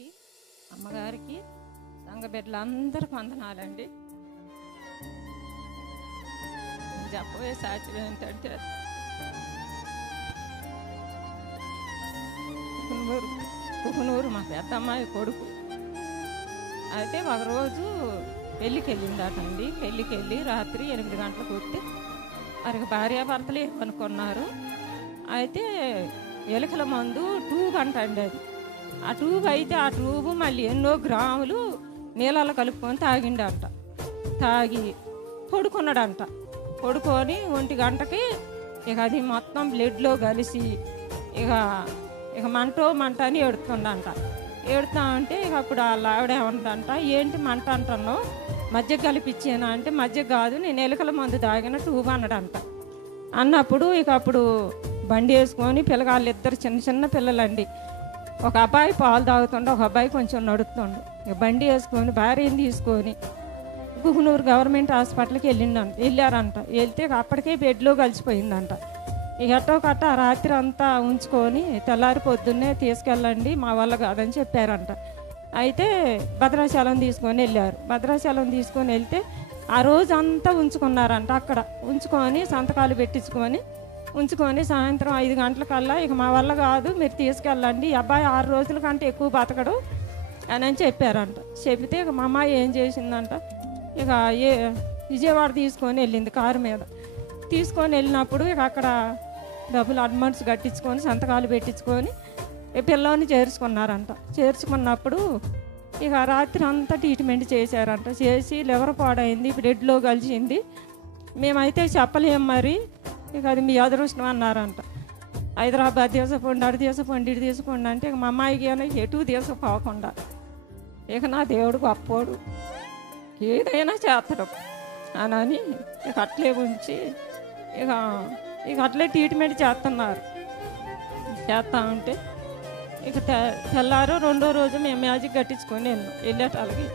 గారికి, అమ్మగారికి, సంఘ బిడ్డలందరికీ వందనాలండి. చెప్పబోయే సాక్ష్యం ఏంటంటే, కుకునూరు మా పెద్దమ్మాయి కొడుకు అయితే ఒకరోజు పెళ్ళికి వెళ్ళిందాటండి. పెళ్ళికి వెళ్ళి రాత్రి 8 గంటలకు వస్తే వారికి భార్యాభర్తలు ఏమనుకున్నారు. అయితే ఎలుకల మందు ట్యూబ్ అంటండి. అది ఆ ట్యూబ్ అయితే ఆ ట్యూబ్ మళ్ళీ ఎన్నో గ్రాములు నీళ్ళలో కలుపుకొని తాగిండంట. తాగి పడుకున్నాడంట. పడుకొని 1 గంటకి ఇక అది మొత్తం బ్లడ్లో కలిసి ఇక మంట అని ఏడుతుండంట. ఏడుతా అంటే ఇక అప్పుడు వాళ్ళ ఆవిడ ఏమంటంట, ఏంటి మంట అంటున్నావు, మధ్య కలిపిచ్చానా అంటే, మధ్య కాదు నేను ఎలుకల మందు తాగిన ట్యూబ్ అన్నాడంట. అన్నప్పుడు ఇక అప్పుడు బండి వేసుకొని పిల్లగాళ్ళు ఇద్దరు చిన్న పిల్లలండి. ఒక అబ్బాయి పాలు తాగుతుండే, ఒక అబ్బాయి కొంచెం నడుస్తుండు. ఇక బండి వేసుకొని భార్యని తీసుకొని కుకునూరు గవర్నమెంట్ హాస్పిటల్కి వెళ్ళారంట. వెళ్తే అప్పటికే బెడ్లో కలిసిపోయిందంట. ఇక ఎట్టో కట్ట రాత్రి అంతా ఉంచుకొని తెల్లారి పొద్దున్నే తీసుకెళ్ళండి, మా వల్ల కాదని చెప్పారంట. అయితే భద్రాచలం తీసుకొని వెళ్ళారు. భద్రాచలం తీసుకొని వెళ్తే ఆ రోజు అంతా ఉంచుకున్నారంట. అక్కడ ఉంచుకొని సంతకాలు పెట్టించుకొని ఉంచుకొని సాయంత్రం 5 గంటలకల్లా ఇక మా వల్ల కాదు, మీరు తీసుకెళ్ళండి, ఈ అబ్బాయి 6 రోజుల కంటే ఎక్కువ బతకడు అని చెప్పారంట. చెబితే ఇక మా అమ్మాయి ఏం చేసిందంట, ఇక విజయవాడ తీసుకొని వెళ్ళింది కారు మీద. తీసుకొని వెళ్ళినప్పుడు ఇక అక్కడ డబ్బులు అడ్వాన్స్ కట్టించుకొని సంతకాలు పెట్టించుకొని పిల్లోని చేర్చుకున్నారంట. చేర్చుకున్నప్పుడు ఇక రాత్రి అంతా ట్రీట్మెంట్ చేశారంట. చేసి లివర్ పాడైంది, బ్లడ్లో కలిసింది. మేమైతే చెప్పలేం మరి, ఇక అది మీ అదృష్టం అన్నారంట. హైదరాబాద్ తీసుకుపోండి, అటు తీసుకుపోండి, ఇటు తీసుకోండి అంటే ఇక మా అమ్మాయికి ఎటు తీసుకుపోకుండా ఇక నా దేవుడు గొప్పోడు, ఏదైనా చేస్తాడు అని ఇక అట్లే ఉంచి ఇక అట్లే ట్రీట్మెంట్ చేస్తున్నారు. చేస్తా ఉంటే ఇక తెల్లారో 2వ రోజు మేము మ్యాజిక్ కట్టించుకొని వెళ్ళేటాలకి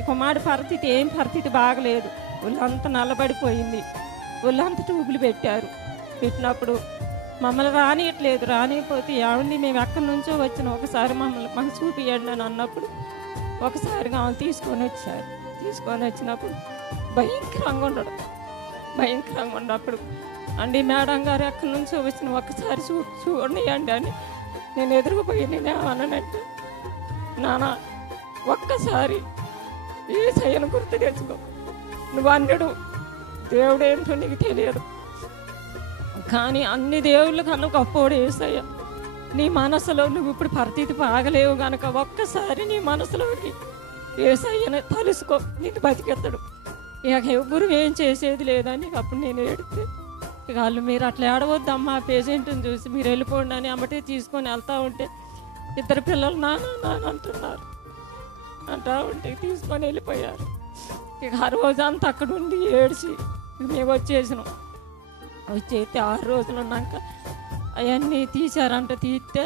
ఇక మాడి పరిస్థితి ఏం పరిస్థితి బాగలేదు. ఒళ్ళంతా నల్లబడిపోయింది. ఒళ్ళంతా ట్యూబులు పెట్టారు. పెట్టినప్పుడు మమ్మల్ని రానియపోతే ఏమండి మేము ఎక్కడి నుంచో వచ్చిన, ఒకసారి మాకు చూపియండి అని అన్నప్పుడు ఒకసారిగా వాళ్ళు తీసుకొని వచ్చారు. తీసుకొని వచ్చినప్పుడు భయంకరంగా ఉన్నప్పుడు అండి, మేడం గారు ఎక్కడి నుంచో వచ్చిన ఒకసారి చూడండి అని నేను ఎదురుకుపోయి నేనేమన్నానంటే, నాన్న ఒక్కసారి ఈ సయ్యను గుర్తు తెచ్చుకో, నువ్వు అన్నడు దేవుడేంటో నీకు తెలియదు, కానీ అన్ని దేవుళ్ళ కన్నా గొప్పవాడు యేసయ్య. నీ మనసులో నువ్వు ఇప్పుడు పరిస్థితి బాగలేవు కనుక ఒక్కసారి నీ మనసులోకి యేసయ్యను తలుసుకో, నీకు బతికెత్తడు. ఇక ఎవరు ఏం చేసేది లేదని అప్పుడు నేను ఏడితే ఇక వాళ్ళు, మీరు అట్లా ఏడవద్దమ్మా, పేషెంట్ని చూసి మీరు వెళ్ళిపోండి అని అమ్మటే తీసుకొని వెళ్తూ ఉంటే 2 పిల్లలు నాన్న అంటున్నారు. అంటూ ఉంటే తీసుకొని వెళ్ళిపోయారు. ఇక ఆ రోజంతా అక్కడ ఉండి ఏడ్చి మేము వచ్చేసినాం. వచ్చేస్తే 6 రోజులు ఉన్నాక అవన్నీ తీశారంట. తీస్తే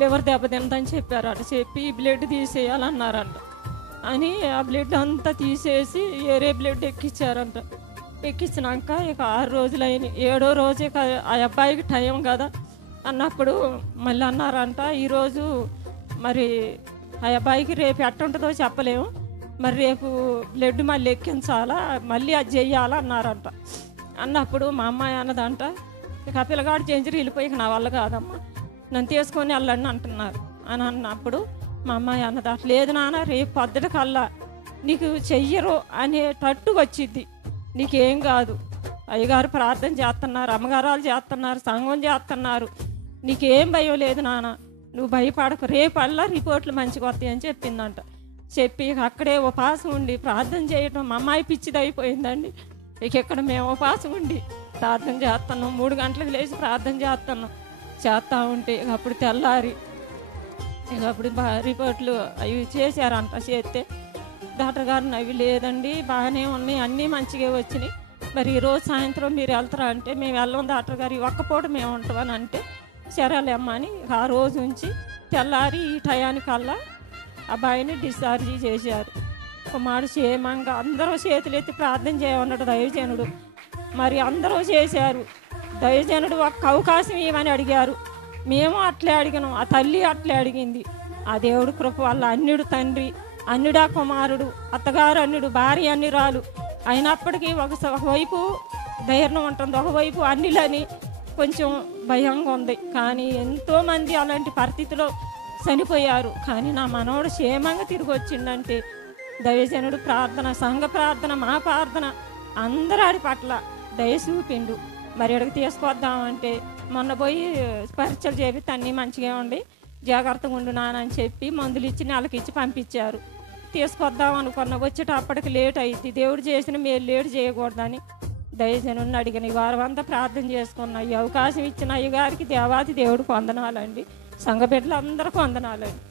లివర్ దెబ్బతిందని చెప్పారట. చెప్పి బ్లడ్ తీసేయాలన్నారంట. అని ఆ బ్లడ్ అంతా తీసేసి వేరే బ్లడ్ ఎక్కించారంట. ఎక్కించినాక ఇక 6 రోజులు అయినాయి. 7వ రోజు ఇక ఆ అబ్బాయికి టైం కదా అన్నప్పుడు మళ్ళీ అన్నారంట, ఈరోజు మరి ఆ అబ్బాయికి రేపు ఎట్టుంటుందో చెప్పలేము, మరి రేపు బ్లడ్ మళ్ళీ ఎక్కించాలా, మళ్ళీ అది చెయ్యాలా అన్నారంట. అన్నప్పుడు మా అమ్మాయి అన్నదంట, ఇక ఆ పిల్లగాడు చేంజరి వెళ్ళిపోయి ఇక నా వల్ల కాదమ్మా, నన్ను తీసుకొని వెళ్ళండి అంటున్నారు అని అన్నప్పుడు మా అమ్మాయి అన్నది, లేదు నాన్న, రేపు పొద్దుటకల్లా నీకు చెయ్యరు అనేటట్టు వచ్చిద్ది, నీకేం కాదు, అయ్యగారు ప్రార్థన చేస్తున్నారు, అమ్మగారాలు చేస్తున్నారు, సంఘం చేస్తున్నారు, నీకేం భయం లేదు నాన్న, నువ్వు భయపడకు, రేపల్లా రిపోర్ట్లు మంచిగా వస్తాయి అని చెప్పిందంట. చెప్పి అక్కడే ఉపవాసం ఉండి ప్రార్థన చేయటం మా అమ్మాయి పిచ్చిది అయిపోయిందండి. ఇక ఇక్కడ మేము ఉపవాసం ఉండి ప్రార్థన చేస్తున్నాం. 3 గంటలకు లేచి ప్రార్థన చేస్తూ ఉంటే ఇక అప్పుడు తెల్లారి ఇక అప్పుడు రిపోర్ట్లు అవి చేశారంట. చేస్తే డాక్టర్ గారిని అవి లేదండి, బాగానే ఉన్నాయి, అన్నీ మంచిగా వచ్చినాయి, మరి ఈరోజు సాయంత్రం మీరు వెళ్తారా అంటే, మేము వెళ్ళం డాక్టర్ గారు, ఈ ఒక్కపూట మేము ఉంటామని అంటే, సరేలేమ్మా అని ఆ రోజు నుంచి తెల్లారి ఈ టయానికల్లా అబ్బాయిని డిశ్చార్జీ చేశారు. కుమారుడు క్షేమంగా అందరూ చేతులెత్తి ప్రార్థన చేయమన్నాడు దైవజనుడు. మరి అందరూ చేశారు. దైవజనుడు ఒక్క అవకాశం ఇవ్వమని అడిగారు. మేము అట్లే అడిగినాం, ఆ తల్లి అట్లే అడిగింది. ఆ దేవుడు కృప వల్ల అన్యుడు తండ్రి, అన్యుడా కుమారుడు, అత్తగారు అన్యుడు, భార్య అన్యురాలు అయినప్పటికీ ఒకవైపు ధైర్యం ఉంటుంది, ఒకవైపు అన్నిలని కొంచెం భయంగా ఉంది. కానీ ఎంతోమంది అలాంటి పరిస్థితిలో చనిపోయారు. కానీ నా మనవడు క్షేమంగా తిరిగి వచ్చిందంటే దైవజనుడు ప్రార్థన, సంఘ ప్రార్థన, మా ప్రార్థన అందరి పట్ల దయ చూపిండు. మరి ఎక్కడికి తీసుకొద్దామంటే మొన్న పోయి పరీక్షలు చేపిస్తే అన్నీ మంచిగా ఉండి జాగ్రత్తగా ఉండు నానని చెప్పి మందులు ఇచ్చి నెలకి ఇచ్చి పంపించారు. తీసుకొద్దాం అనుకున్న వచ్చేటప్పటికి లేట్ అయింది. దేవుడు చేసిన మేలు లేట్ చేయకూడదని దయజనుడిని అడిగిన. ఈ వారం అంతా ప్రార్థన చేసుకున్న. ఈ అవకాశం ఇచ్చిన అయ్యగారికి దేవాది దేవుడికి వందనాలండి. సంఘ బిడ్డలందరికీ వందనాలండి.